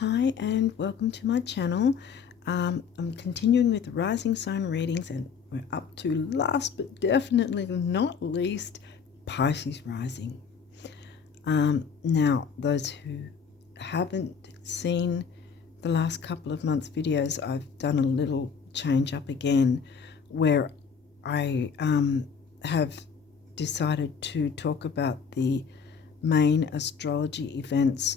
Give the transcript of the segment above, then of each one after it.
Hi and welcome to my channel. I'm continuing with the rising sign readings and we're up to last but definitely not least Pisces rising. Now those who haven't seen the last couple of months videos, I've done a little change up again where I have decided to talk about the main astrology events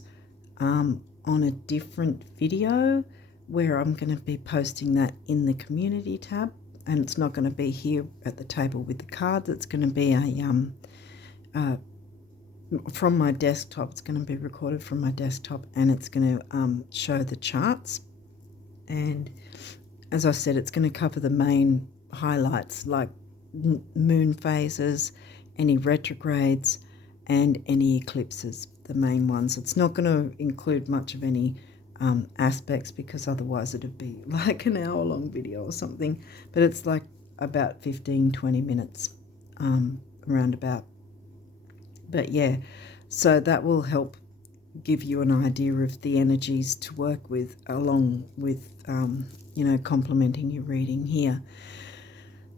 on a different video where I'm going to be posting that in the community tab, and it's not going to be here at the table with the cards. It's going to be from my desktop. It's going to be recorded from my desktop, and it's going to show the charts. And as I said, it's going to cover the main highlights like moon phases, any retrogrades, and any eclipses, the main ones. It's not going to include much of any aspects because otherwise it'd be like an hour-long video or something. But it's like about 15-20 minutes around about. But yeah, so that will help give you an idea of the energies to work with along with, complementing your reading here.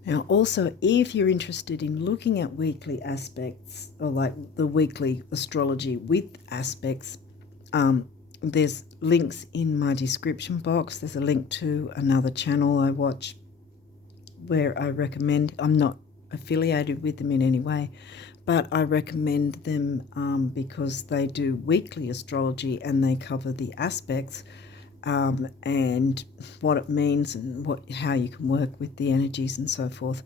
Now, also, if you're interested in looking at weekly aspects or like the weekly astrology with aspects, there's links in my description box. There's a link to another channel I watch where I recommend. I'm not affiliated with them in any way, but I recommend them because they do weekly astrology and they cover the aspects and what it means and how you can work with the energies and so forth.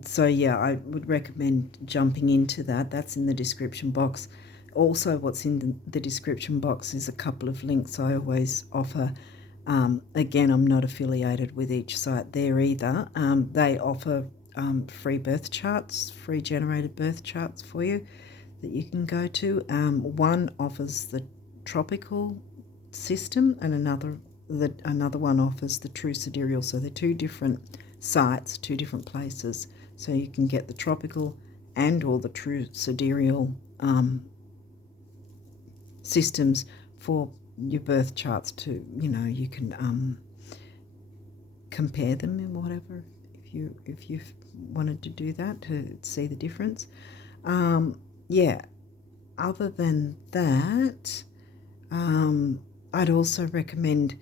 So yeah, I would recommend jumping into that. That's in the description box. Also, what's in the description box is a couple of links I always offer. Again, I'm not affiliated with each site there either. They offer free birth charts, free generated birth charts for you that you can go to. One offers the tropical system and another one offers the true sidereal. So they're two different sites, two different places. So you can get the tropical and or the true sidereal systems for your birth charts to, you can compare them and whatever if you wanted to do that to see the difference. Yeah, other than that, I'd also recommend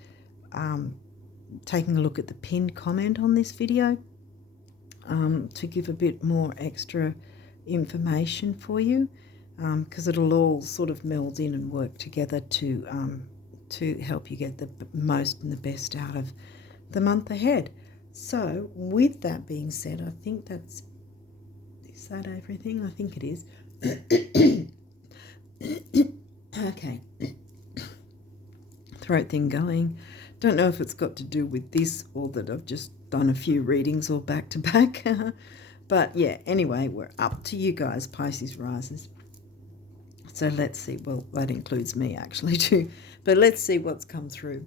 taking a look at the pinned comment on this video to give a bit more extra information for you, because it'll all sort of meld in and work together to help you get the most and the best out of the month ahead. So with that being said, I think is that everything? I think it is. Okay. Throat thing going. Don't know if it's got to do with this or that I've just done a few readings all back to back. But yeah, anyway, we're up to you guys, Pisces risers. So let's see. Well, that includes me actually too. But let's see what's come through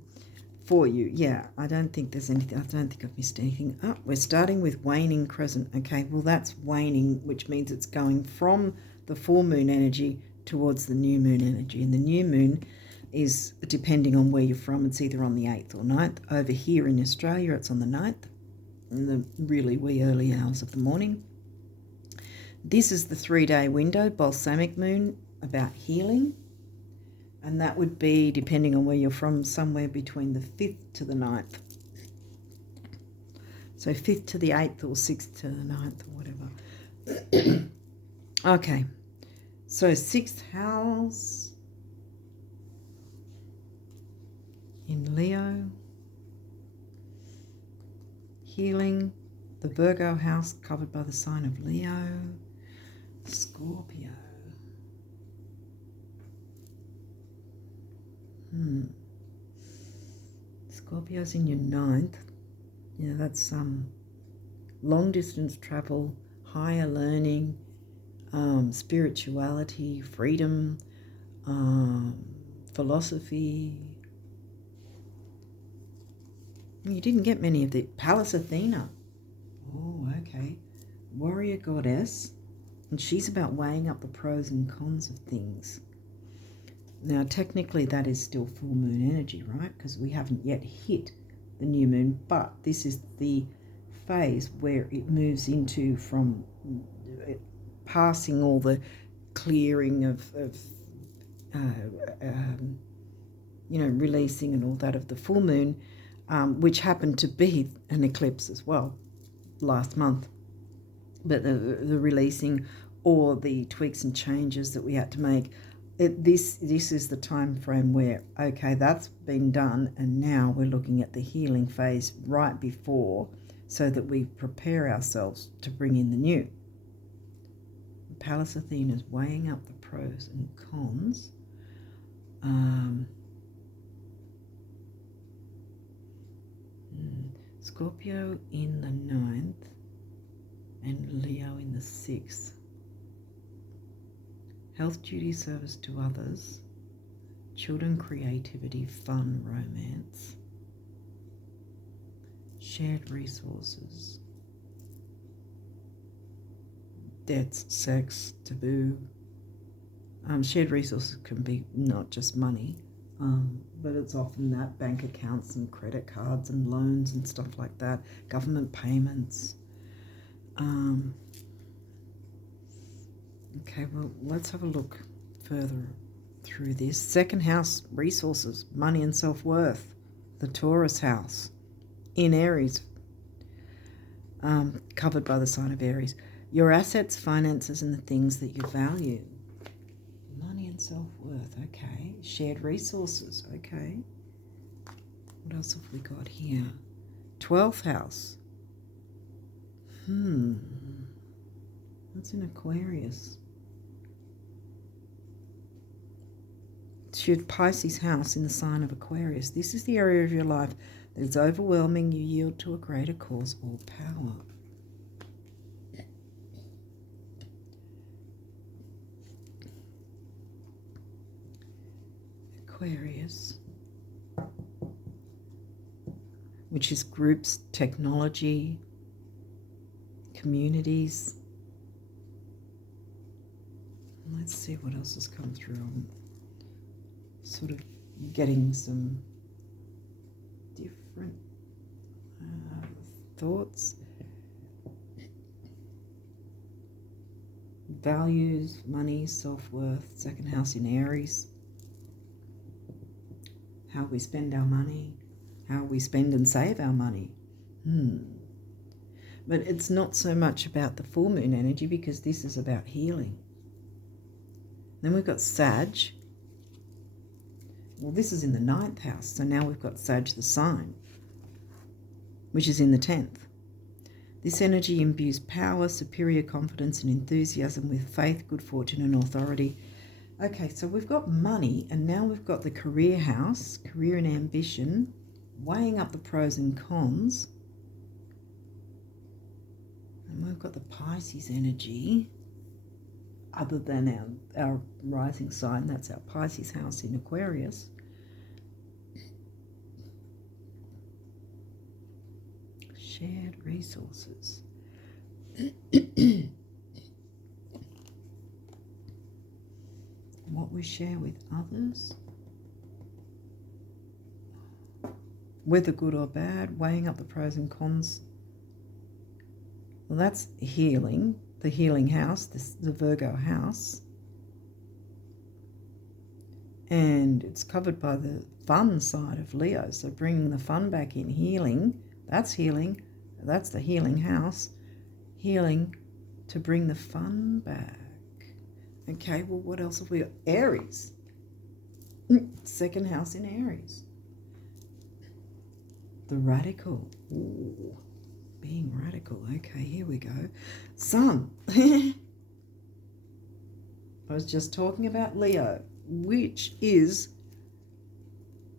for you. Yeah, I don't think there's anything. I don't think I've missed anything. Oh, we're starting with waning crescent. Okay, well that's waning, which means it's going from the full moon energy towards the new moon energy. And the new moon is, depending on where you're from, it's either on the 8th or 9th. Over here in Australia, it's on the 9th, in the really wee early hours of the morning. This is the 3-day window, balsamic moon, about healing. And that would be, depending on where you're from, somewhere between the 5th to the 9th. So 5th to the 8th or 6th to the 9th or whatever. Okay, so 6th house in Leo, healing, the Virgo house covered by the sign of Leo, Scorpio. Scorpio's in your 9th. Yeah, that's long distance travel, higher learning, spirituality, freedom, philosophy. You didn't get many of the Pallas Athena. Oh, okay. Warrior goddess. And she's about weighing up the pros and cons of things. Now, technically, that is still full moon energy, right? Because we haven't yet hit the new moon, but this is the phase where it moves into from passing all the clearing of releasing and all that of the full moon, which happened to be an eclipse as well last month. But the releasing or the tweaks and changes that we had to make, this is the time frame where, okay, that's been done, and now we're looking at the healing phase right before, so that we prepare ourselves to bring in the new. Pallas Athena is weighing up the pros and cons. Scorpio in the 9th and Leo in the 6th. Health, duty, service to others, children, creativity, fun, romance, shared resources, debts, sex, taboo. Shared resources can be not just money, but it's often that bank accounts and credit cards and loans and stuff like that, government payments. Okay, well, let's have a look further through this. Second house, resources, money and self-worth. The Taurus house in Aries, covered by the sign of Aries. Your assets, finances, and the things that you value. Money and self-worth, okay. Shared resources, okay. What else have we got here? 12th house. That's in Aquarius. It's your Pisces house in the sign of Aquarius. This is the area of your life that is overwhelming. You yield to a greater cause or power. Aquarius, which is groups, technology, communities. Let's see what else has come through. I'm sort of getting some different thoughts. Values, money, self-worth, second house in Aries. How we spend our money, how we spend and save our money. But it's not so much about the full moon energy, because this is about healing. Then we've got Sag. Well, this is in the 9th house, so now we've got Sag the sign, which is in the 10th. This energy imbues power, superior confidence and enthusiasm with faith, good fortune and authority. Okay, so we've got money, and now we've got the career house, career and ambition, weighing up the pros and cons. And we've got the Pisces energy, other than our rising sign, that's our Pisces house in Aquarius. Shared resources. What we share with others, whether good or bad, weighing up the pros and cons. Well, that's healing, the healing house, the Virgo house. And it's covered by the fun side of Leo, so bringing the fun back in, healing, that's healing, that's the healing house, healing to bring the fun back. Okay, well, what else have we got? Aries. Second house in Aries. The radical. Ooh, being radical. Okay, here we go. Sun. I was just talking about Leo, which is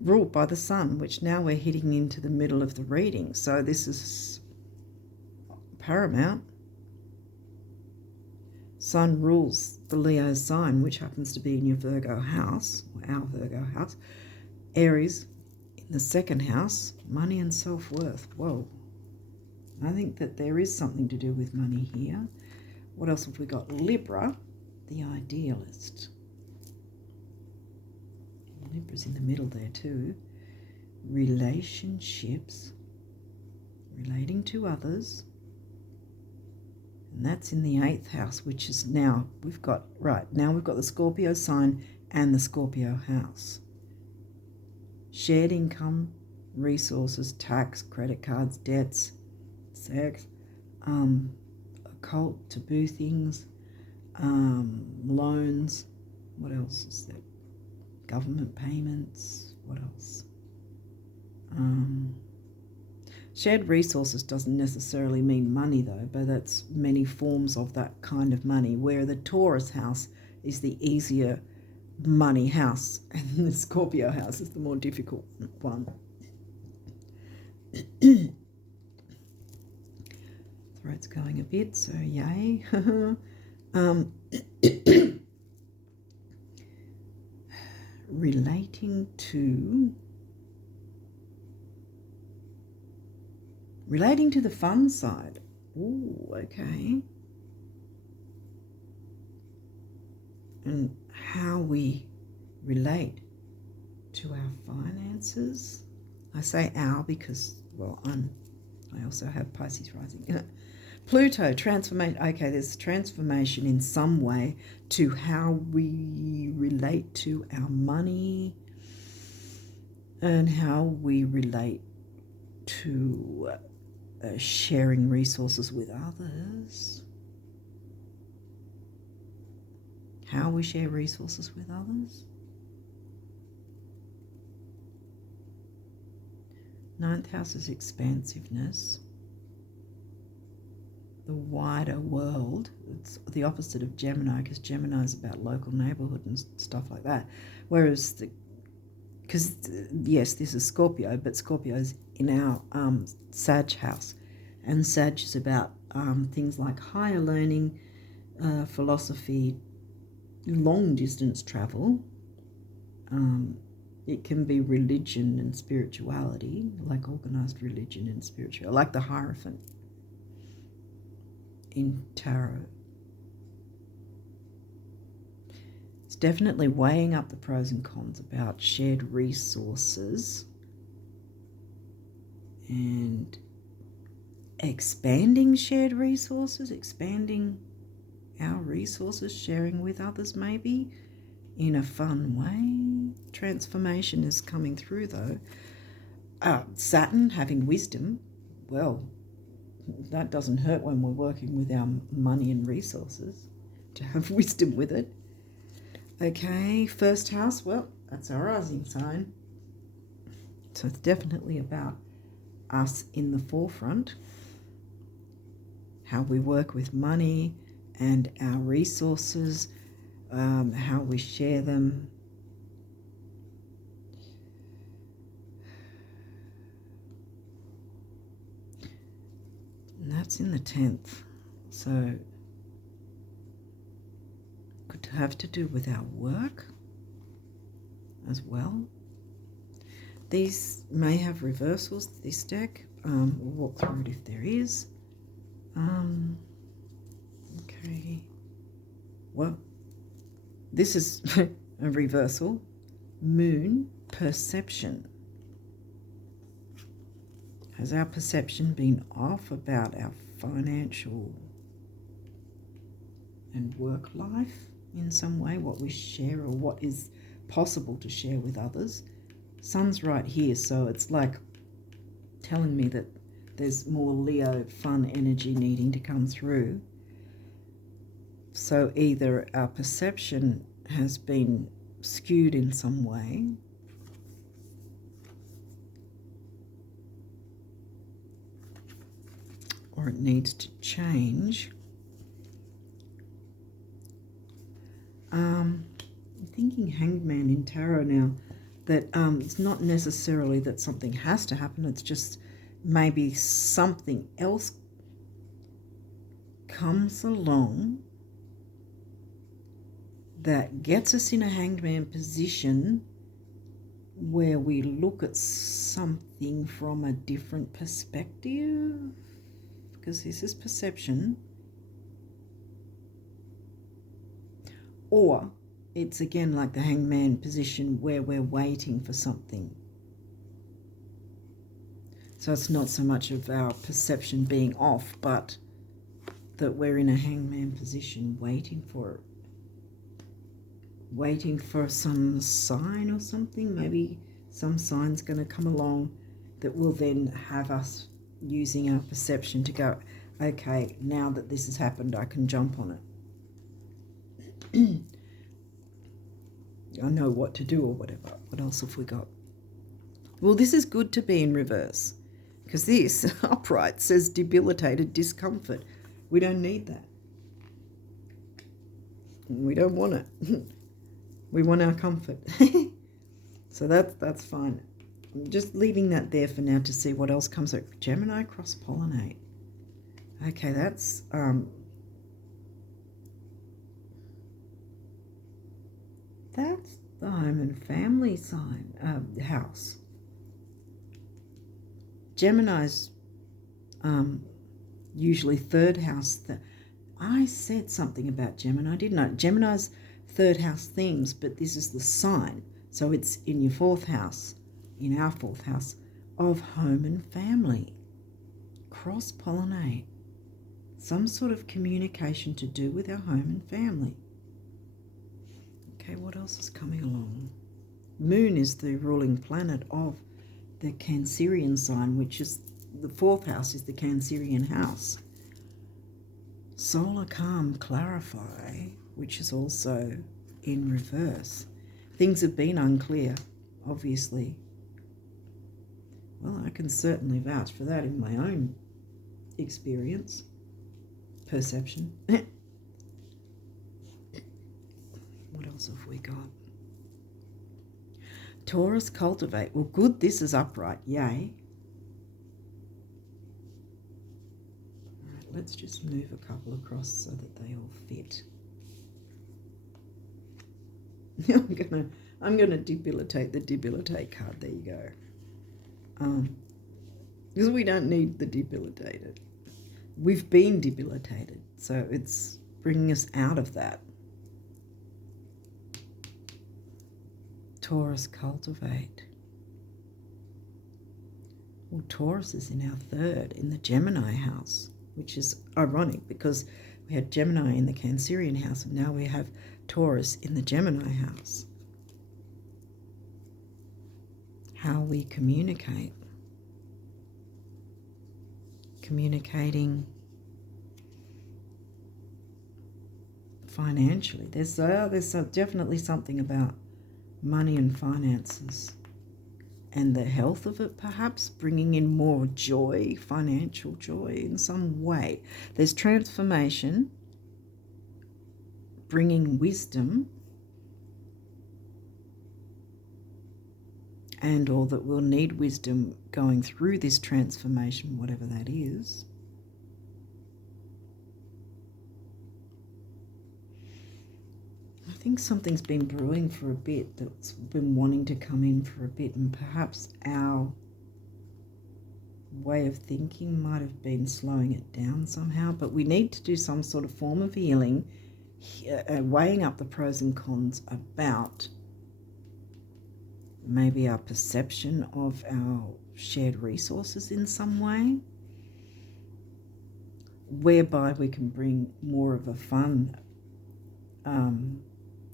ruled by the sun, which now we're hitting into the middle of the reading. So this is paramount. Sun rules the Leo sign, which happens to be in your Virgo house, or our Virgo house. Aries in the second house, money and self-worth. Whoa. I think that there is something to do with money here. What else have we got? Libra, the idealist. Libra's in the middle there too. Relationships, relating to others. And that's in the 8th house, which is now we've got the Scorpio sign and the Scorpio house. Shared income, resources, tax, credit cards, debts, sex, occult, taboo things, loans. What else is there? Government payments. What else? Shared resources doesn't necessarily mean money though, but that's many forms of that kind of money, where the Taurus house is the easier money house and the Scorpio house is the more difficult one. Throat's going a bit, so yay. Relating to the fun side. Ooh, okay. And how we relate to our finances. I say our because, well, I also have Pisces rising. Pluto, transformation. Okay, there's transformation in some way to how we relate to our money and how we relate to sharing resources with others. How we share resources with others. 9th house is expansiveness. The wider world. It's the opposite of Gemini, because Gemini is about local neighborhood and stuff like that. Whereas because yes, this is Scorpio, but Scorpio is in our Sag house, and Sag is about things like higher learning, philosophy, long distance travel. It can be religion and spirituality, like organized religion and spirituality, like the Hierophant in tarot. It's definitely weighing up the pros and cons about shared resources and expanding shared resources, expanding our resources, sharing with others maybe in a fun way. Transformation is coming through though. Saturn having wisdom, well, that doesn't hurt when we're working with our money and resources, to have wisdom with it. Okay, 1st house, well, that's our rising sign. So it's definitely about us in the forefront, how we work with money and our resources, how we share them. And that's in the 10th. So could have to do with our work as well. These may have reversals, this deck. We'll walk through it if there is. Okay. Well, this is a reversal. Moon, perception. Has our perception been off about our financial and work life in some way, what we share or what is possible to share with others? Sun's right here, so it's like telling me that there's more Leo fun energy needing to come through. So either our perception has been skewed in some way, or it needs to change. I'm thinking Hanged Man in tarot now, that it's not necessarily that something has to happen, it's just maybe something else comes along that gets us in a Hanged Man position where we look at something from a different perspective, because this is perception. Or it's again like the hangman position where we're waiting for something. So it's not so much of our perception being off, but that we're in a hangman position waiting for it. Waiting for some sign or something. Maybe some sign's going to come along that will then have us using our perception to go, okay, now that this has happened, I can jump on it. I know what to do or whatever. What else have we got? Well, this is good to be in reverse, because this upright says debilitated discomfort. We don't need that. We don't want it. We want our comfort. So that's fine. I'm just leaving that there for now to see what else comes out. Gemini cross-pollinate. Okay, that's the home and family sign, house. Gemini's usually third house. I said something about Gemini, didn't I? Gemini's third house themes, but this is the sign. So it's in your fourth house, in our fourth house, of home and family. Cross-pollinate. Some sort of communication to do with our home and family. Okay, what else is coming along? Moon is the ruling planet of the Cancerian sign, which is the fourth house, is the Cancerian house. Solar calm, clarify, which is also in reverse. Things have been unclear, obviously. Well, I can certainly vouch for that in my own experience, perception. What else have we got? Taurus, cultivate. Well, good, this is upright. Yay. All right, let's just move a couple across so that they all fit. I'm gonna debilitate the debilitate card. There you go. Because we don't need the debilitated. We've been debilitated, so it's bringing us out of that. Taurus, cultivate. Well, Taurus is in our third, in the Gemini house, which is ironic because we had Gemini in the Cancerian house and now we have Taurus in the Gemini house. How we communicate. Communicating financially. There's definitely something about money and finances and the health of it, perhaps bringing in more joy, financial joy in some way. There's transformation, bringing wisdom, and all that will need wisdom going through this transformation, whatever that is. I think something's been brewing for a bit, that's been wanting to come in for a bit, and perhaps our way of thinking might have been slowing it down somehow, but we need to do some sort of form of healing, weighing up the pros and cons about maybe our perception of our shared resources in some way, whereby we can bring more of a fun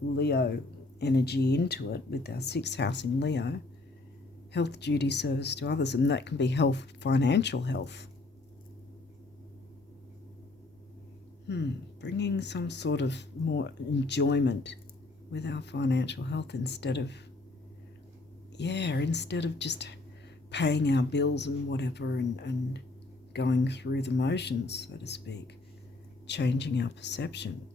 Leo energy into it with our sixth house in Leo. Health, duty, service to others, and that can be health, financial health. Bringing some sort of more enjoyment with our financial health instead of just paying our bills and whatever and going through the motions, so to speak. Changing our perception.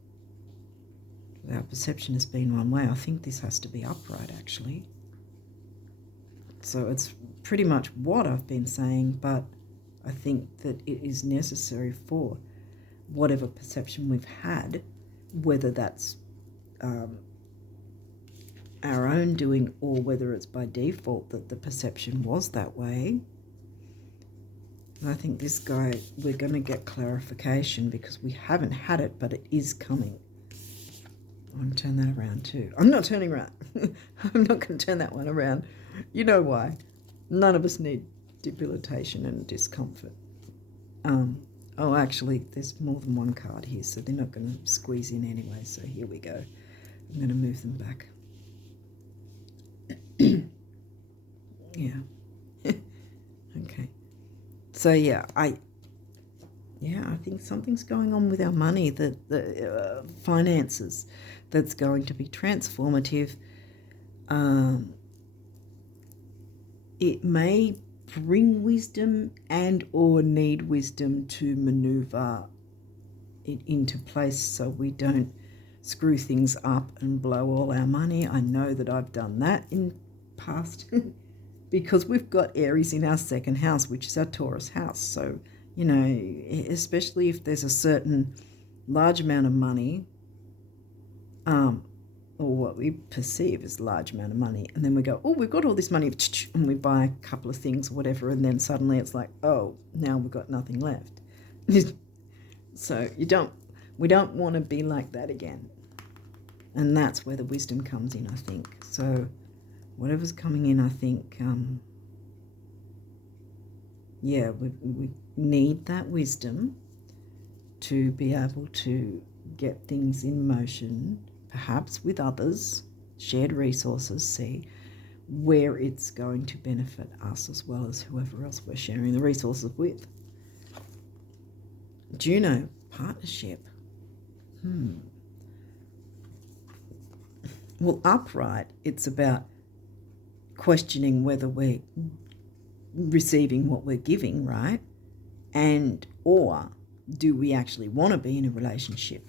Our perception has been one way. I think this has to be upright, actually. So it's pretty much what I've been saying, but I think that it is necessary for whatever perception we've had, whether that's our own doing or whether it's by default that the perception was that way. And I think this guy, we're going to get clarification because we haven't had it, but it is coming. I'm going to turn that around too. I'm not turning around. I'm not going to turn that one around. You know why? None of us need debilitation and discomfort. Oh, actually, there's more than one card here, so they're not going to squeeze in anyway. So here we go. I'm going to move them back. Yeah. Okay. So yeah, I think something's going on with our money, the finances, that's going to be transformative. It may bring wisdom and or need wisdom to maneuver it into place so we don't screw things up and blow all our money. I know that I've done that in past because we've got Aries in our second house, which is our Taurus house. So, you know, especially if there's a certain large amount of money, or what we perceive as a large amount of money, and then we go, oh, we've got all this money, and we buy a couple of things or whatever, and then suddenly it's like, oh, now we've got nothing left. So we don't want to be like that again. And that's where the wisdom comes in, I think. So whatever's coming in, I think, we need that wisdom to be able to get things in motion, perhaps with others, shared resources, see where it's going to benefit us as well as whoever else we're sharing the resources with. Juno, partnership. Well, upright, it's about questioning whether we're receiving what we're giving, right? And or do we actually want to be in a relationship?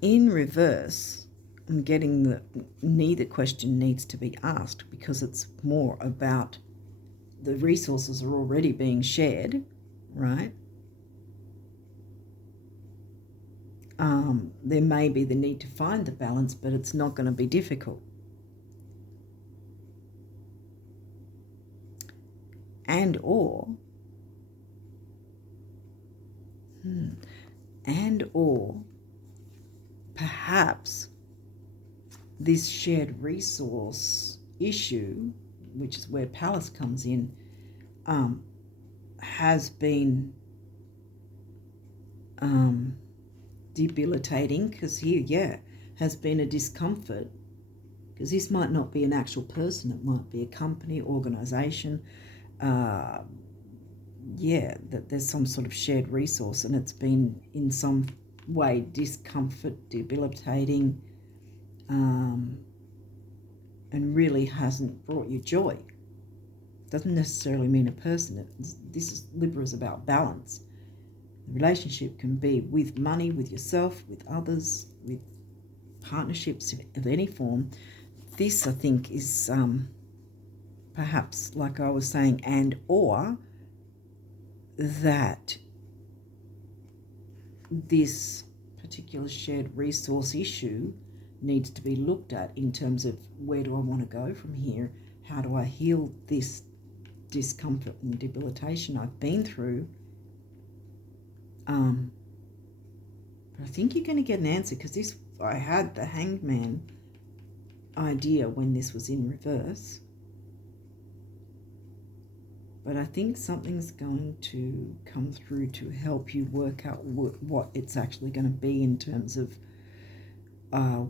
In reverse, I'm getting that neither question needs to be asked because it's more about the resources are already being shared, right? There may be the need to find the balance, but it's not going to be difficult. And or perhaps this shared resource issue, which is where Palace comes in, has been debilitating, because here, has been a discomfort, because this might not be an actual person, it might be a company, organization, that there's some sort of shared resource and it's been in some way discomfort, debilitating, and really hasn't brought you joy. Doesn't necessarily mean a person. Libra is about balance. The relationship can be with money, with yourself, with others, with partnerships of any form. This, I think, is perhaps, like I was saying, and or that this particular shared resource issue needs to be looked at in terms of where do I want to go from here? How do I heal this discomfort and debilitation I've been through? But I think you're going to get an answer, because I had the Hanged Man idea when this was in reverse. But I think something's going to come through to help you work out what it's actually going to be in terms of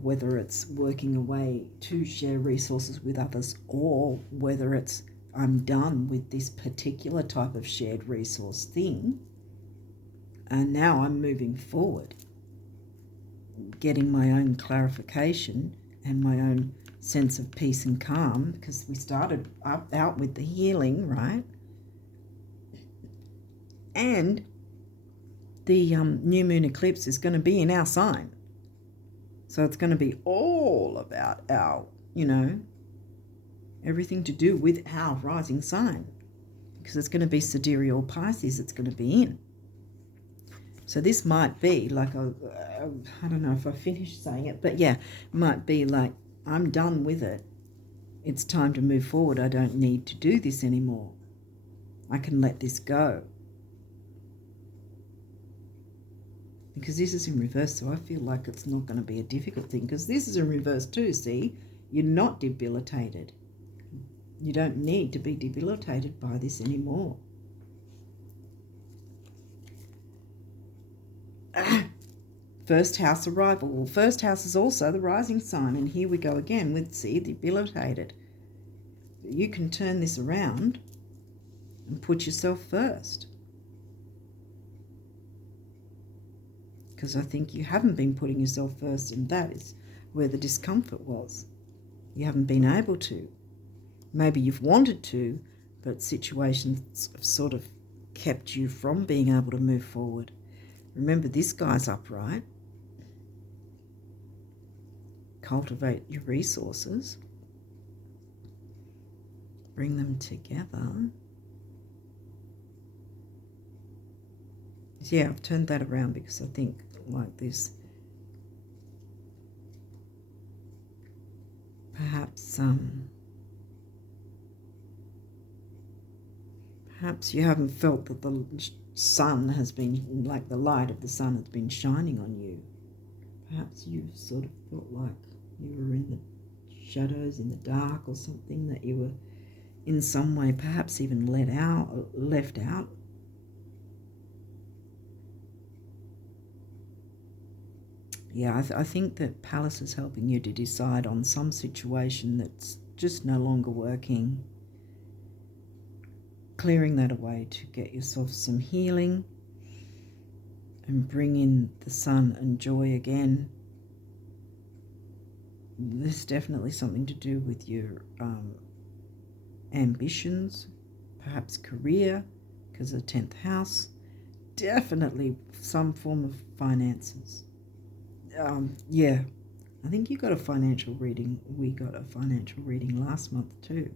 whether it's working away to share resources with others, or whether it's I'm done with this particular type of shared resource thing and now I'm moving forward, getting my own clarification and my own sense of peace and calm, because we started out with the healing, right? And the new moon eclipse is going to be in our sign. So it's going to be all about our, everything to do with our rising sign, because it's going to be sidereal Pisces it's going to be in. So this might be like I don't know if I finished saying it, but yeah, it might be like, I'm done with it. It's time to move forward. I don't need to do this anymore. I can let this go. because this is in reverse, so I feel like it's not going to be a difficult thing, because this is in reverse too, see? You're not debilitated. You don't need to be debilitated by this anymore. First house arrival. Well, first house is also the rising sign, and here we go again with, see, debilitated. You can turn this around and put yourself first. Because I think you haven't been putting yourself first, and that is where the discomfort was. You haven't been able to. Maybe you've wanted to, but situations have sort of kept you from being able to move forward. Remember, this guy's upright. Cultivate your resources. Bring them together. Yeah, I've turned that around because I think like this. Perhaps you haven't felt that the sun has been, like the light of the sun has been shining on you. Perhaps you've sort of felt like you were in the shadows, in the dark or something, that you were in some way perhaps even left out. Yeah, I think that Palace is helping you to decide on some situation that's just no longer working. Clearing that away to get yourself some healing and bring in the sun and joy again. There's definitely something to do with your ambitions, perhaps career, because of the 10th house. Definitely some form of finances. Yeah, I think you got a financial reading. We got a financial reading last month too.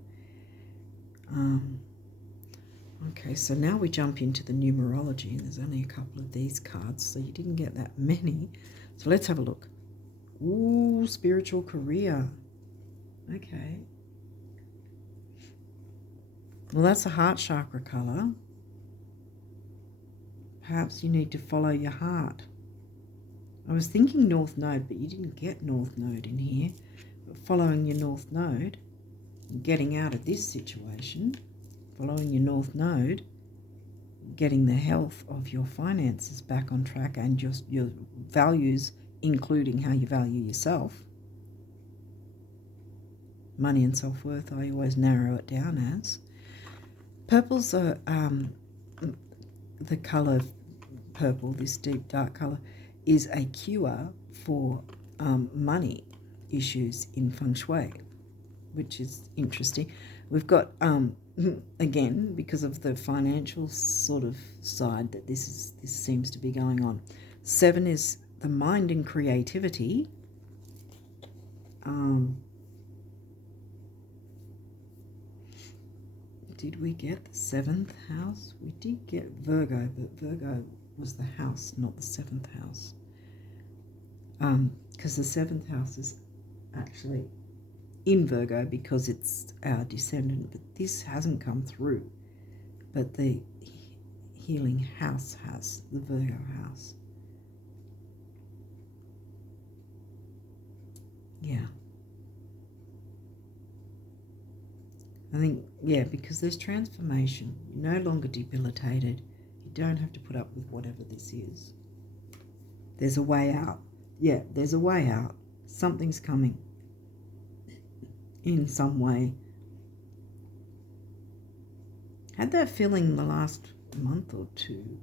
Okay, so now we jump into the numerology, and there's only a couple of these cards, so you didn't get that many. So let's have a look. Ooh, spiritual career. Okay. Well, that's a heart chakra color. Perhaps you need to follow your heart. I was thinking North Node, but you didn't get North Node in here. But following your North Node, getting out of this situation, following your North Node, getting the health of your finances back on track, and just your values, including how you value yourself. Money and self-worth, I always narrow it down as. Purples are the colour purple, this deep dark colour, is a cure for money issues in feng shui, which is interesting. We've got, again, because of the financial sort of side that this seems to be going on. 7 is the mind and creativity. Did we get the 7th house? We did get Virgo, but Virgo was the house, not the 7th house. Because the 7th house is actually in Virgo because it's our descendant, but this hasn't come through. But the healing house has, the Virgo house. Yeah. I think, yeah, because there's transformation. You're no longer debilitated. You don't have to put up with whatever this is. There's a way out. Yeah, there's a way out. Something's coming in some way. Had that feeling the last month or two.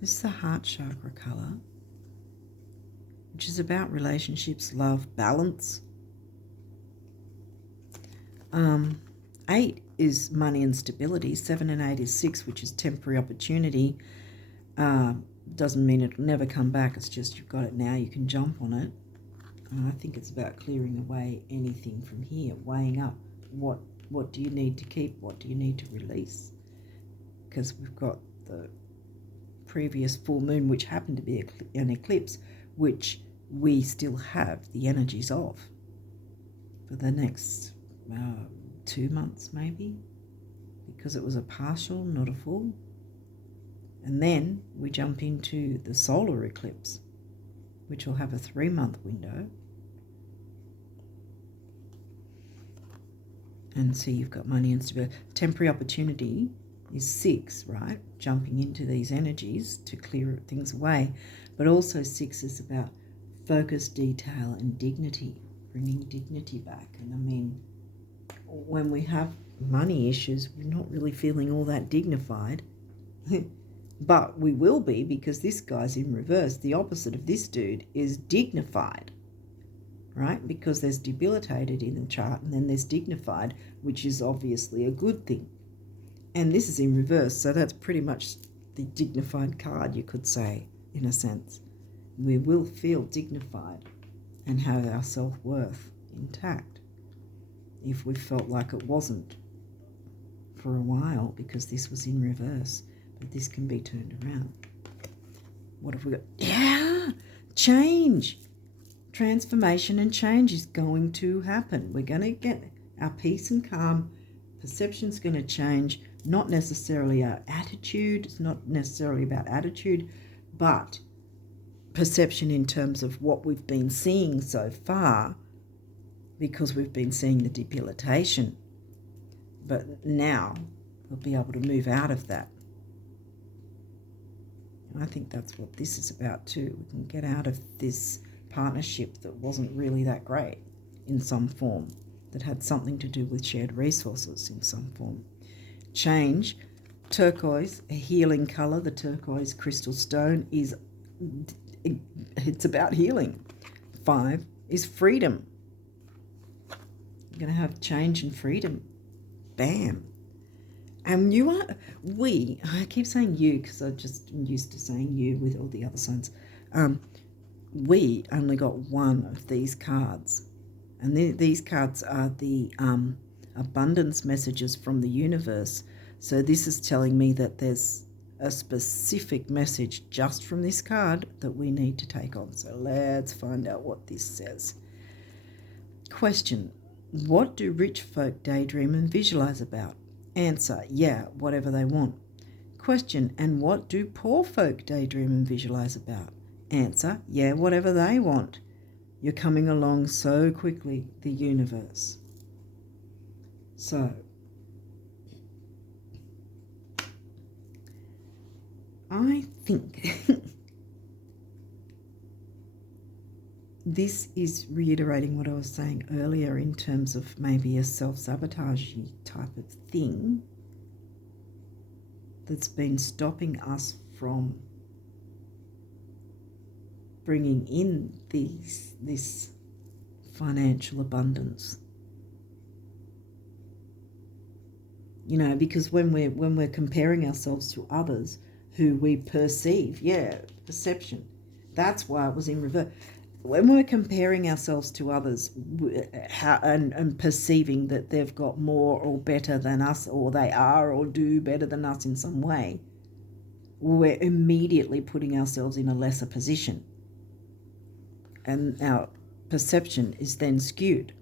This is the heart chakra colour, which is about relationships, love, balance. 8 is money and stability. 7 and 8 is 6, which is temporary opportunity. Doesn't mean it'll never come back. It's just you've got it now. You can jump on it. And I think it's about clearing away anything from here, weighing up what do you need to keep, what do you need to release. Because we've got the previous full moon, which happened to be an eclipse, which we still have the energies of for the next 2 months maybe, because it was a partial, not a full. And then we jump into the solar eclipse, which will have a 3-month window. And so you've got money and stability. Temporary opportunity is 6, right? Jumping into these energies to clear things away. But also 6 is about focus, detail, and dignity, bringing dignity back. And I mean, when we have money issues, we're not really feeling all that dignified. But we will be, because this guy's in reverse. The opposite of this dude is dignified, right? Because there's debilitated in the chart, and then there's dignified, which is obviously a good thing. And this is in reverse, so that's pretty much the dignified card, you could say, in a sense. We will feel dignified and have our self-worth intact if we felt like it wasn't for a while, because this was in reverse. But this can be turned around. What have we got? Yeah, change. Transformation and change is going to happen. We're going to get our peace and calm. Perception's going to change. Not necessarily our attitude. It's not necessarily about attitude, but perception in terms of what we've been seeing so far, because we've been seeing the debilitation. But now we'll be able to move out of that. I think that's what this is about too. We can get out of this partnership that wasn't really that great in some form, that had something to do with shared resources in some form. Change. Turquoise, a healing colour. The turquoise crystal stone it's about healing. 5 is freedom. You're going to have change and freedom. Bam. And I keep saying you because I just am used to saying you with all the other signs. We only got one of these cards. And these cards are the abundance messages from the universe. So this is telling me that there's a specific message just from this card that we need to take on. So let's find out what this says. Question. What do rich folk daydream and visualize about? Answer, yeah, whatever they want. Question, and what do poor folk daydream and visualize about? Answer, yeah, whatever they want. You're coming along so quickly, the universe. So, I think this is reiterating what I was saying earlier in terms of maybe a self-sabotage type of thing that's been stopping us from bringing in this financial abundance. You know, because when we're comparing ourselves to others who we perceive, perception, that's why it was in reverse. When we're comparing ourselves to others and perceiving that they've got more or better than us, or they are or do better than us in some way, we're immediately putting ourselves in a lesser position. And our perception is then skewed.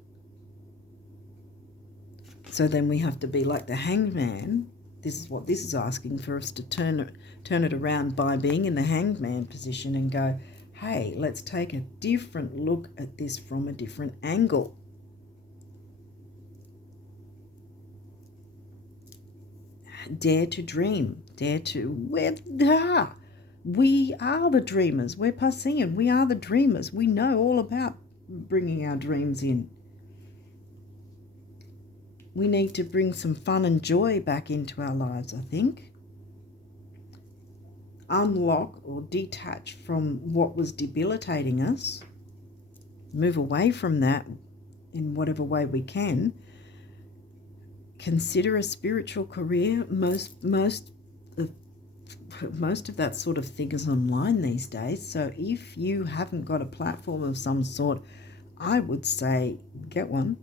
So then we have to be like the hanged man. This is what this is asking for us to turn it around by being in the hanged man position and go, hey, let's take a different look at this from a different angle. Dare to dream. We are the dreamers. We're Piscean. We are the dreamers. We know all about bringing our dreams in. We need to bring some fun and joy back into our lives, I think. Unlock or detach from what was debilitating us. Move away from that in whatever way we can. Consider a spiritual career. Most of that sort of thing is online these days. So if you haven't got a platform of some sort, I would say get one.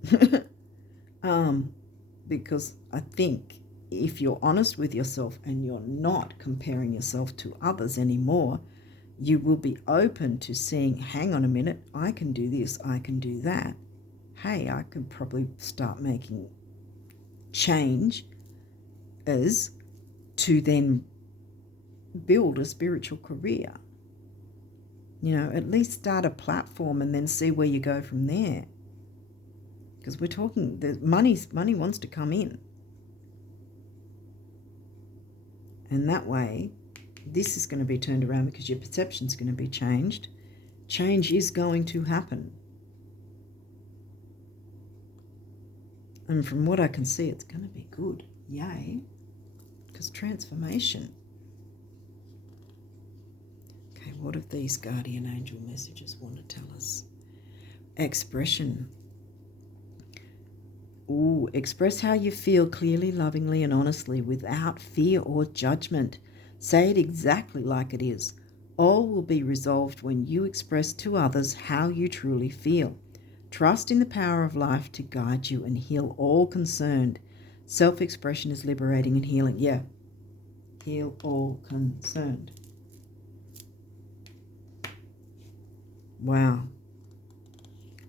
Because I think if you're honest with yourself and you're not comparing yourself to others anymore, you will be open to seeing, hang on a minute, I can do this, I can do that. hey, I could probably start making change as to then build a spiritual career. At least start a platform and then see where you go from there. Because we're talking, money wants to come in. And that way, this is going to be turned around because your perception's going to be changed. Change is going to happen. And from what I can see, it's going to be good. Yay. Because transformation. Okay, what have these guardian angel messages want to tell us? Expression. Ooh, express how you feel clearly, lovingly, and honestly without fear or judgment. Say it exactly like it is. All will be resolved when you express to others how you truly feel. Trust in the power of life to guide you and heal all concerned. Self-expression is liberating and healing. Yeah. Heal all concerned. Wow.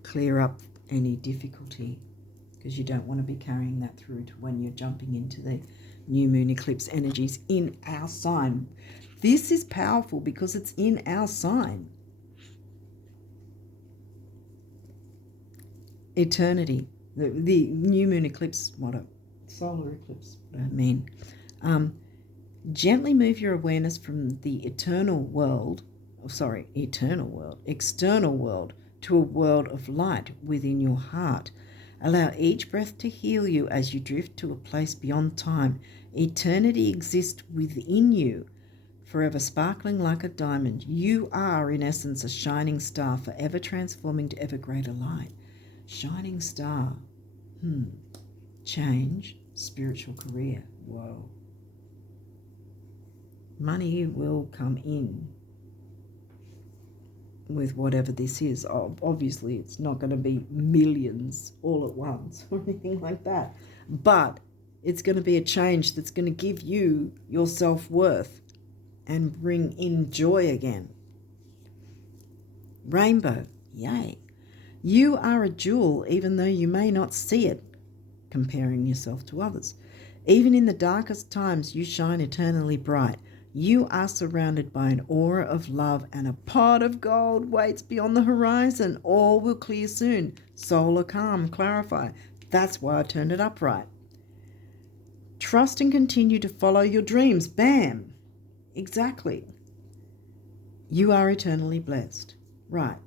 Clear up any difficulty, because you don't want to be carrying that through to when you're jumping into the new moon eclipse energies in our sign. This is powerful because it's in our sign. Eternity. The new moon eclipse, solar eclipse, what I mean. Gently move your awareness from the external world, to a world of light within your heart. Allow each breath to heal you as you drift to a place beyond time. Eternity exists within you, forever sparkling like a diamond. You are, in essence, a shining star, forever transforming to ever greater light. Shining star. Change, spiritual career. Whoa. Money will come in with whatever this is. Obviously, it's not going to be millions all at once or anything like that. But it's going to be a change that's going to give you your self-worth and bring in joy again. Rainbow. Yay. You are a jewel even though you may not see it, comparing yourself to others. Even in the darkest times, you shine eternally bright. You are surrounded by an aura of love, and a pot of gold waits beyond the horizon. All will clear soon. Solar calm, clarify. That's why I turned it upright. Trust and continue to follow your dreams. Bam! Exactly. You are eternally blessed. Right.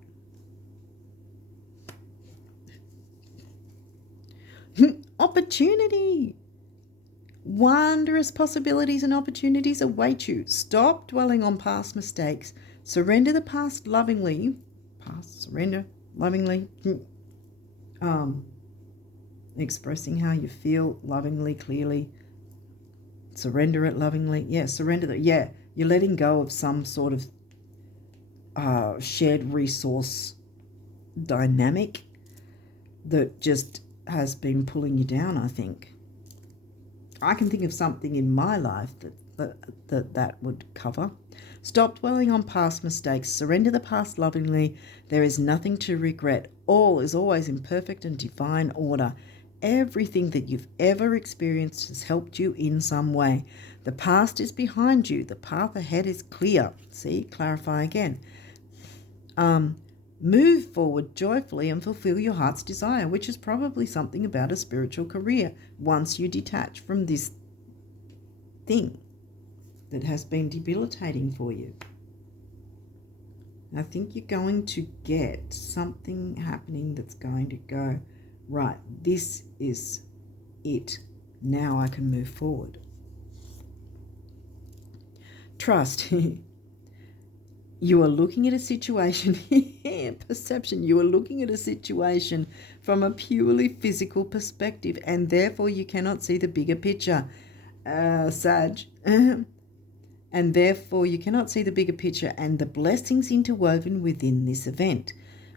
Opportunity. Wondrous possibilities and opportunities await you. Stop dwelling on past mistakes. Surrender the past lovingly. Surrender lovingly. Expressing how you feel lovingly, clearly. Surrender it lovingly. Yeah, surrender it. Yeah, you're letting go of some sort of shared resource dynamic that just has been pulling you down, I think. I can think of something in my life that would cover. Stop dwelling on past mistakes. Surrender the past lovingly. There is nothing to regret. All is always in perfect and divine order. Everything that you've ever experienced has helped you in some way. The past is behind you. The path ahead is clear. See, clarify again. Move forward joyfully and fulfill your heart's desire, which is probably something about a spiritual career once you detach from this thing that has been debilitating for you. I think you're going to get something happening that's going to go, right, this is it. Now I can move forward. Trust. You are looking at a situation, perception, you are looking at a situation from a purely physical perspective, and therefore you cannot see the bigger picture, Sag. And therefore you cannot see the bigger picture and the blessings interwoven within this event.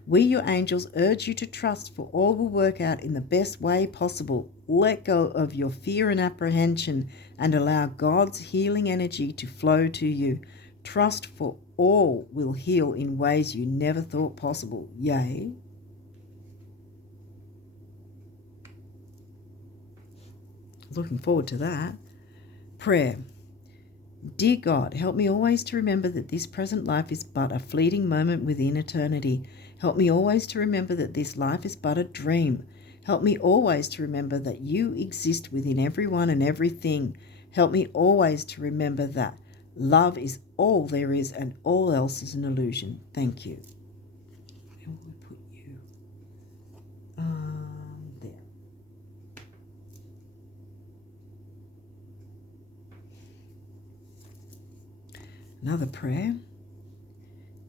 We, your angels, urge you to trust, for all will work out in the best way possible. Let go of your fear and apprehension and allow God's healing energy to flow to you. Trust, for all will heal in ways you never thought possible. Yay. Looking forward to that. Prayer. Dear God, help me always to remember that this present life is but a fleeting moment within eternity. Help me always to remember that this life is but a dream. Help me always to remember that you exist within everyone and everything. Help me always to remember that love is all there is and all else is an illusion. Thank you. Where will I put you? There. Another prayer.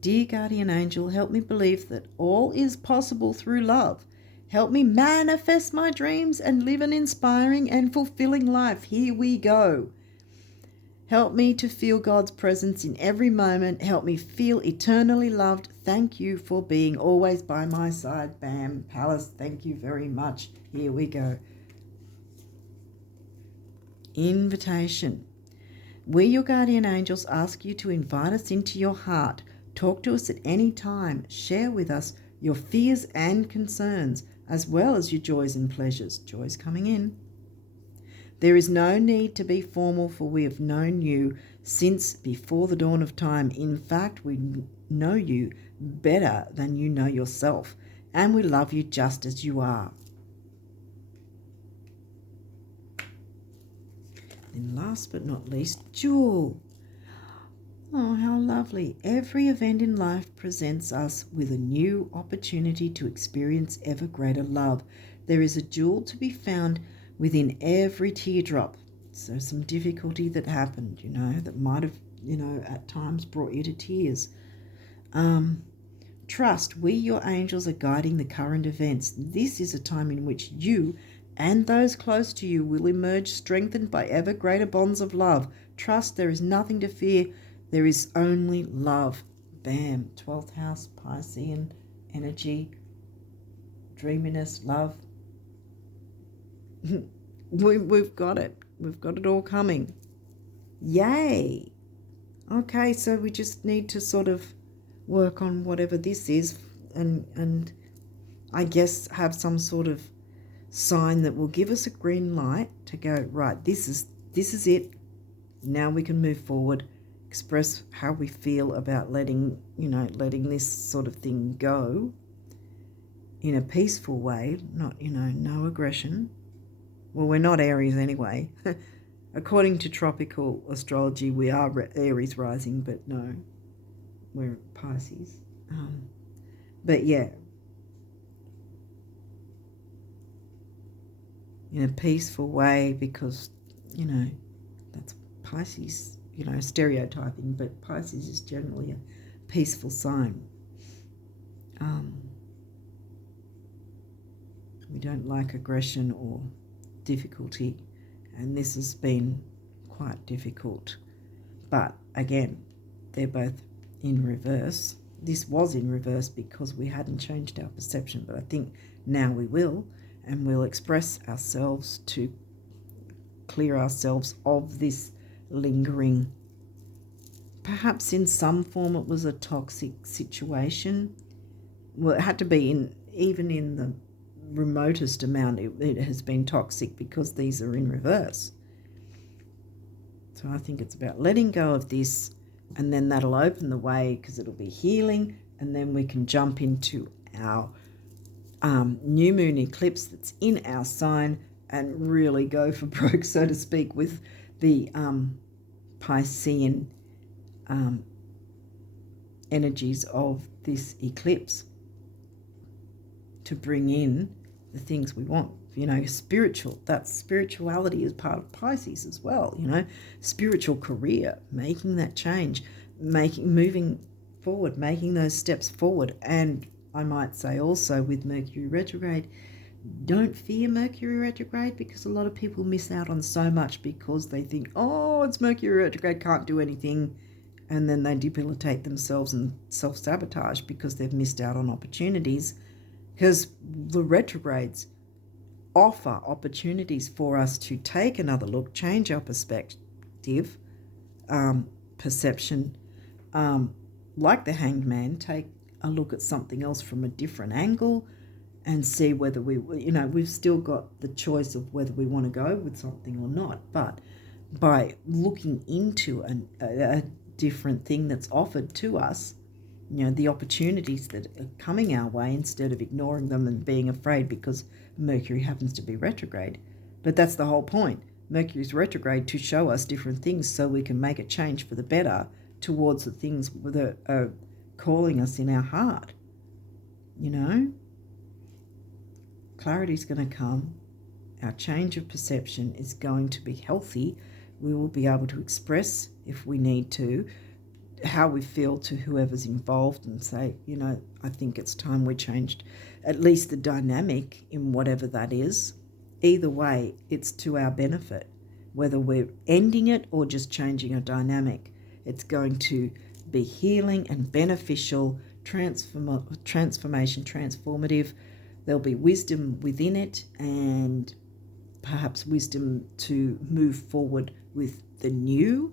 Dear guardian angel, help me believe that all is possible through love. Help me manifest my dreams and live an inspiring and fulfilling life. Here we go. Help me to feel God's presence in every moment. Help me feel eternally loved. Thank you for being always by my side. Bam, Palace, thank you very much. Here we go. Invitation. We, your guardian angels, ask you to invite us into your heart. Talk to us at any time. Share with us your fears and concerns, as well as your joys and pleasures. Joys coming in. There is no need to be formal, for we have known you since before the dawn of time. In fact, we know you better than you know yourself, and we love you just as you are. And last but not least, Jewel. Oh, how lovely. Every event in life presents us with a new opportunity to experience ever greater love. There is a jewel to be found within every teardrop. So some difficulty that happened, that might have, at times brought you to tears. Trust, we, your angels, are guiding the current events. This is a time in which you and those close to you will emerge strengthened by ever greater bonds of love. Trust, there is nothing to fear. There is only love. Bam. 12th house, Piscean energy, dreaminess, love. We've got it. We've got it all coming. Yay. Okay, so we just need to sort of work on whatever this is and I guess have some sort of sign that will give us a green light to go, right, this is it. Now we can move forward, express how we feel about letting this sort of thing go in a peaceful way, not, no aggression. Well, we're not Aries anyway. According to tropical astrology, we are Aries rising, but no, we're Pisces. But yeah, in a peaceful way, because, that's Pisces, stereotyping, but Pisces is generally a peaceful sign. We don't like aggression or difficulty, and this has been quite difficult. But again, they're both in reverse. This was in reverse because we hadn't changed our perception, but I think now we will, and we'll express ourselves to clear ourselves of this lingering. Perhaps in some form it was a toxic situation. Well, it had to be even in the remotest amount it has been toxic, because these are in reverse. So I think it's about letting go of this, and then that'll open the way, because it'll be healing, and then we can jump into our new moon eclipse that's in our sign and really go for broke, so to speak, with the Piscean energies of this eclipse, to bring in the things we want. Spiritual, that spirituality is part of Pisces as well, spiritual career, making that change, moving forward, making those steps forward. And I might say also with Mercury retrograde, don't fear Mercury retrograde, because a lot of people miss out on so much because they think, oh, it's Mercury retrograde, can't do anything. And then they debilitate themselves and self-sabotage because they've missed out on opportunities, because the retrogrades offer opportunities for us to take another look, change our perspective, perception, like the Hanged Man, take a look at something else from a different angle, and see whether we've still got the choice of whether we want to go with something or not. But by looking into a different thing that's offered to us, the opportunities that are coming our way, instead of ignoring them and being afraid because Mercury happens to be retrograde. But that's the whole point. Mercury's retrograde to show us different things so we can make a change for the better towards the things that are calling us in our heart. Clarity's going to come. Our change of perception is going to be healthy. We will be able to express, if we need to, how we feel to whoever's involved and say, I think it's time we changed at least the dynamic in whatever that is. Either way, it's to our benefit. Whether we're ending it or just changing a dynamic, it's going to be healing and beneficial, transformation, transformative. There'll be wisdom within it, and perhaps wisdom to move forward with the new.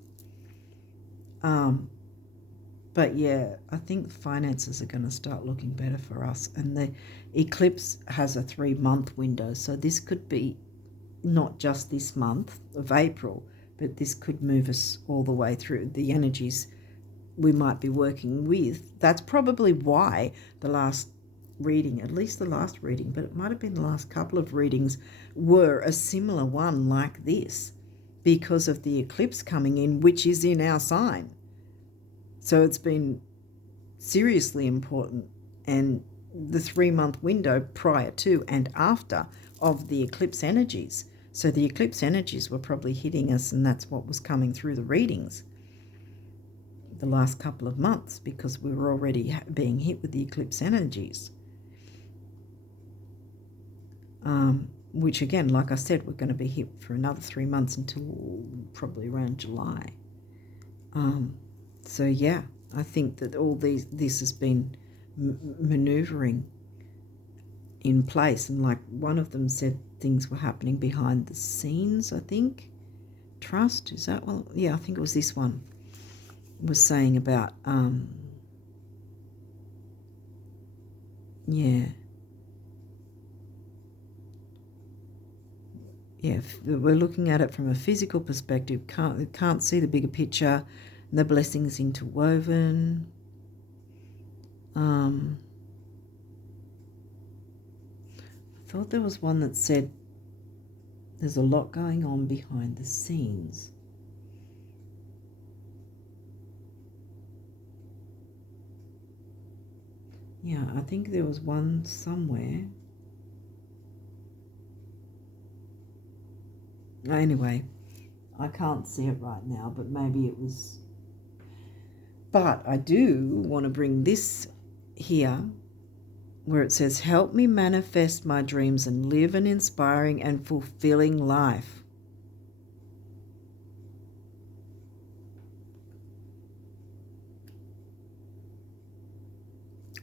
But yeah, I think finances are going to start looking better for us. And the eclipse has a 3-month window. So this could be not just this month of April, but this could move us all the way through the energies we might be working with. That's probably why the last reading, at least the last reading, but it might have been the last couple of readings, were a similar one like this, because of the eclipse coming in, which is in our sign. So it's been seriously important, and the 3-month window prior to and after of the eclipse energies. So the eclipse energies were probably hitting us, and that's what was coming through the readings the last couple of months, because we were already being hit with the eclipse energies. Which again, like I said, we're going to be hit for another 3 months until probably around July. So yeah, I think that all this has been manoeuvring in place, and like one of them said, things were happening behind the scenes. I think trust, is that one? Yeah, I think it was this one. Was saying about we're looking at it from a physical perspective, can't see the bigger picture, and the blessings interwoven. I thought there was one that said there's a lot going on behind the scenes. Yeah, I think there was one somewhere. Anyway, I can't see it right now, but maybe it was. But I do want to bring this here, where it says, help me manifest my dreams and live an inspiring and fulfilling life.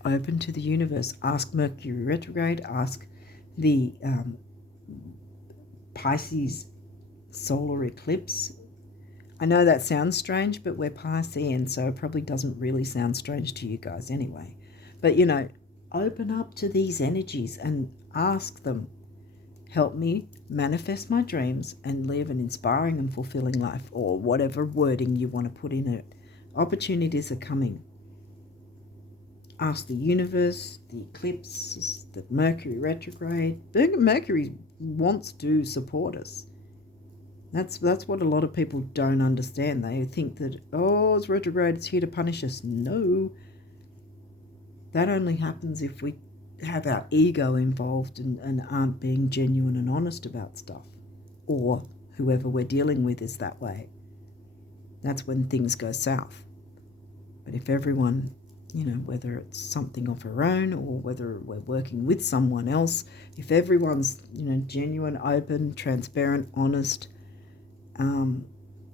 Open to the universe. Ask Mercury retrograde. Ask the Pisces solar eclipse. I know that sounds strange, but we're Piscean, so it probably doesn't really sound strange to you guys anyway. But, open up to these energies and ask them, help me manifest my dreams and live an inspiring and fulfilling life, or whatever wording you want to put in it. Opportunities are coming. Ask the universe, the eclipse, the Mercury retrograde. Mercury wants to support us. That's what a lot of people don't understand. They think that, it's retrograde, it's here to punish us. No. That only happens if we have our ego involved and aren't being genuine and honest about stuff. Or whoever we're dealing with is that way. That's when things go south. But if everyone, whether it's something of our own or whether we're working with someone else, if everyone's, genuine, open, transparent, honest,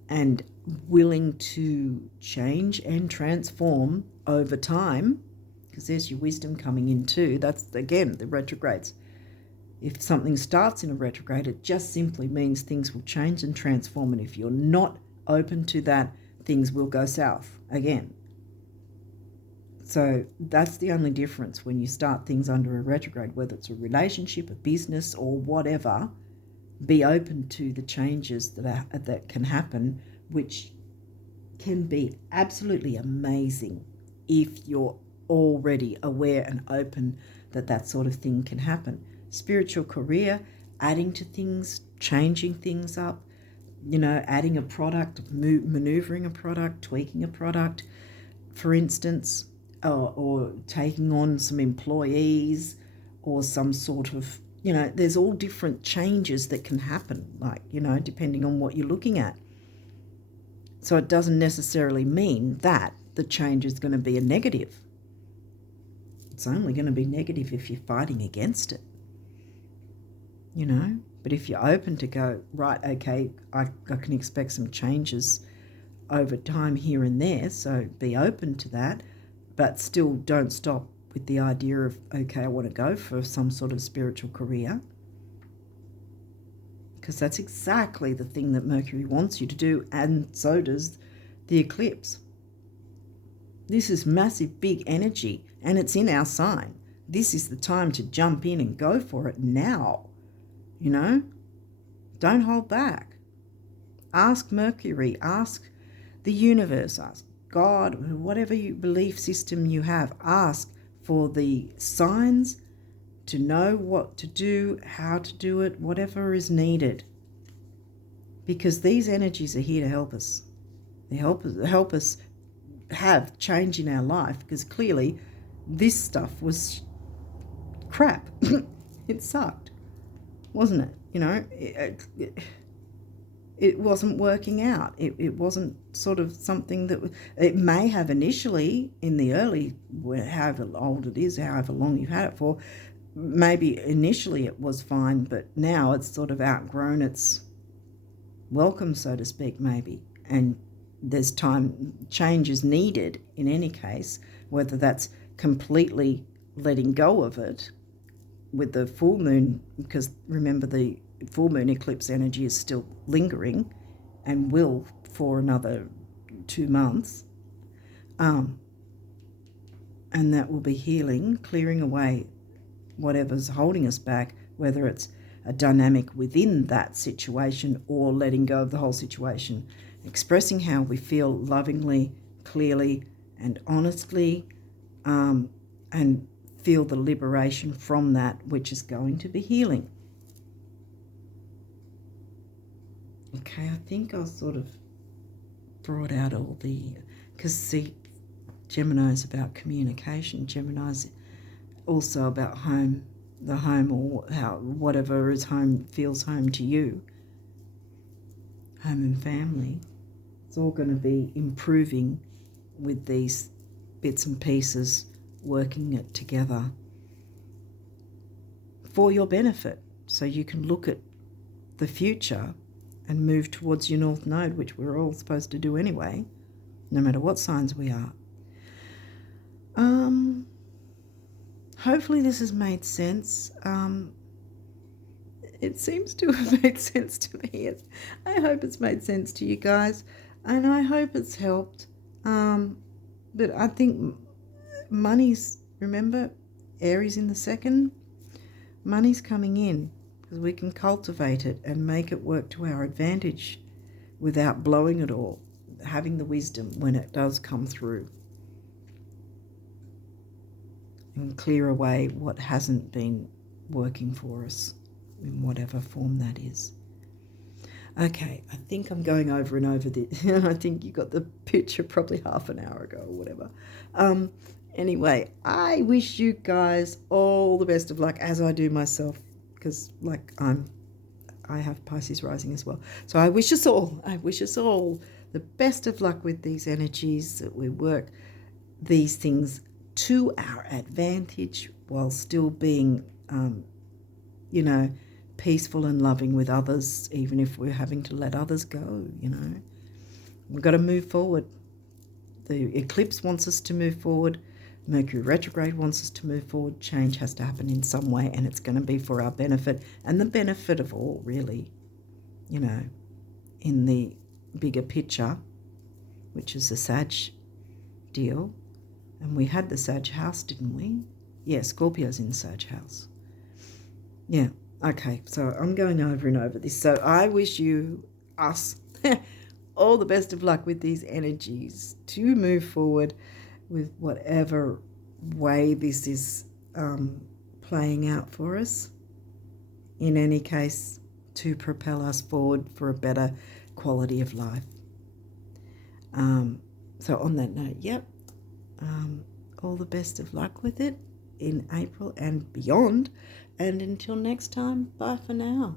and willing to change and transform over time, because there's your wisdom coming in too. That's, again, the retrogrades. If something starts in a retrograde, it just simply means things will change and transform. And if you're not open to that, things will go south again. So that's the only difference when you start things under a retrograde, whether it's a relationship, a business, or whatever. Be open to the changes that can happen, which can be absolutely amazing if you're already aware and open that that sort of thing can happen. Spiritual career, adding to things, changing things up, adding a product, maneuvering a product, tweaking a product, for instance, or taking on some employees or some sort of, there's all different changes that can happen, like, depending on what you're looking at. So it doesn't necessarily mean that the change is going to be a negative. It's only going to be negative if you're fighting against it, But if you're open to go, right, okay, I can expect some changes over time here and there, so be open to that, but still don't stop with the idea of, okay, I want to go for some sort of spiritual career, because that's exactly the thing that Mercury wants you to do, and so does the eclipse. This is massive, big energy, and it's in our sign. This is the time to jump in and go for it now, Don't hold back. Ask Mercury, ask the universe, ask God, whatever belief system you have, ask for the signs to know what to do, how to do it, whatever is needed. Because these energies are here to help us. They help us have change in our life, because clearly this stuff was crap. It sucked, wasn't it? It wasn't working out. It wasn't sort of something that it may have initially in the early, however old it is, however long you've had it for, maybe initially it was fine, but now it's sort of outgrown its welcome, so to speak, maybe. And there's change is needed in any case, whether that's completely letting go of it with the full moon, because remember the full moon eclipse energy is still lingering and will for another 2 months. And that will be healing, clearing away whatever's holding us back, whether it's a dynamic within that situation or letting go of the whole situation, expressing how we feel lovingly, clearly, and honestly, and feel the liberation from that, which is going to be healing. Okay, I think I'll sort of brought out all the, because see, Gemini is about communication. Gemini is also about home, the home, or how whatever is home feels home to you. Home and family. It's all going to be improving with these bits and pieces, working it together for your benefit, so you can look at the future and move towards your North Node, which we're all supposed to do anyway, no matter what signs we are. Hopefully this has made sense. It seems to have made sense to me. I hope it's made sense to you guys, and I hope it's helped. But I think money's, remember, Aries in the second, money's coming in, because we can cultivate it and make it work to our advantage without blowing it all, having the wisdom when it does come through, and clear away what hasn't been working for us in whatever form that is. Okay, I think I'm going over and over this. I think you got the picture probably half an hour ago or whatever. Anyway, I wish you guys all the best of luck, as I do myself, because like I have Pisces rising as well. So I wish us all the best of luck with these energies, that we work these things to our advantage while still being, peaceful and loving with others, even if we're having to let others go, We've got to move forward. The eclipse wants us to move forward. Mercury retrograde wants us to move forward. Change has to happen in some way, and it's going to be for our benefit and the benefit of all, really, in the bigger picture, which is the Sag deal. And we had the Sag house, didn't we? Yeah, Scorpio's in Sag house. Yeah, okay, so I'm going over and over this. So I wish us, all the best of luck with these energies to move forward with whatever way this is playing out for us. In any case, to propel us forward for a better quality of life. So on that note, yep, all the best of luck with it in April and beyond. And until next time, bye for now.